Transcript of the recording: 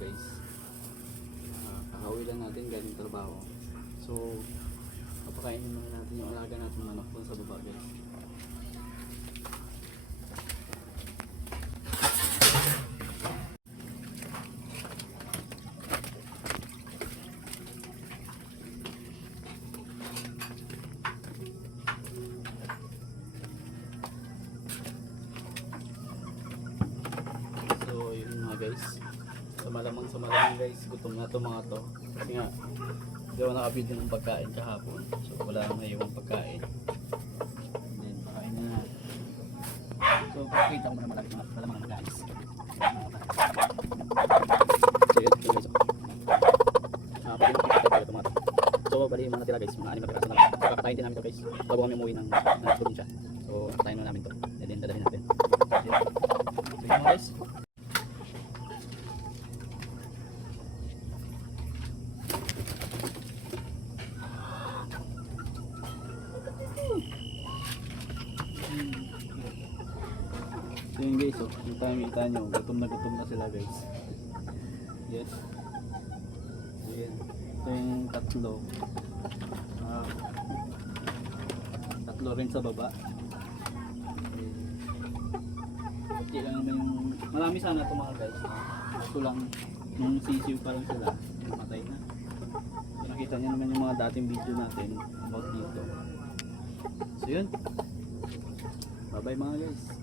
guys. Kakauwi lang natin galing trabaho. So papakainin muna natin yung alaga natin manok dun sa baba guys. So yun mga guys, sa malamang guys, gutom na to mga to kasi nga hindi ako nakabili ng pagkain kahapon, so wala nang naiwang pagkain. And then pakain na natin. So pakita ko muna malamang guys. So yun guys, pakita ko ito mga to. So bali yung mga natira guys, mga 5 na piraso na lang. So kakatayin din namin to guys bago kami umuwi ng probinsya. So kakatayin na namin to, and then dadalhin natin. So yun mga guys. So yun guys, yung makikita nyo, gutom na sila guys. Yes. So yun, ito yung tatlo. Tatlo rin sa baba. Okay lang naman yung, marami sana ito mga guys. Ito lang, nung sisiw pa lang sila, namatay na. So nakita nyo naman yung mga dating video natin about dito. So yun, bye bye mga guys.